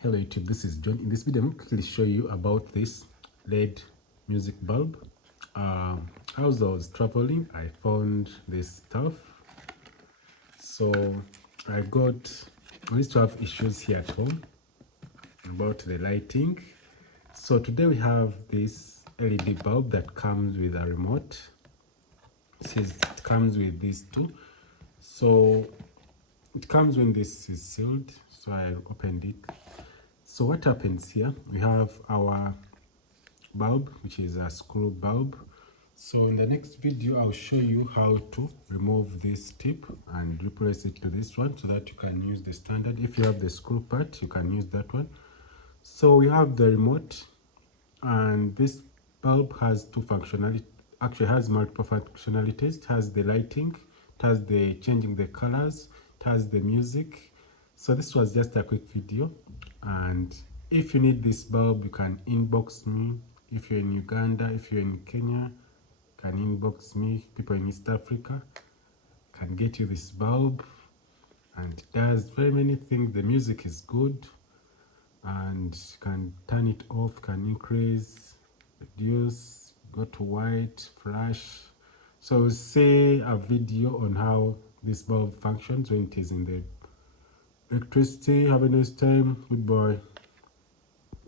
Hello YouTube, this is John. In this video, I'm going to quickly show you about this LED music bulb. As I was traveling, I found this stuff. So I used to have issues here at home about the lighting. So today we have this LED bulb that comes with a remote. It comes with these two. So it comes when this is sealed. So I opened it. So what happens here, we have our bulb, which is a screw bulb. So in the next video, I'll show you how to remove this tip and replace it to this one so that you can use the standard. If you have the screw part, you can use that one. So we have the remote, and this bulb has two functionality, actually has multiple functionalities. It has the lighting, it has the changing the colors, it has the music. So this was just a quick video, and if you need this bulb, you can inbox me. If you're in Uganda, if you're in Kenya, you can inbox me. People in East Africa can get you this bulb, and it does very many things. The music is good, and you can turn it off, can increase, reduce, go to white, flash. So I'll say a video on how this bulb functions when it is in the electricity. Have a nice time. Goodbye.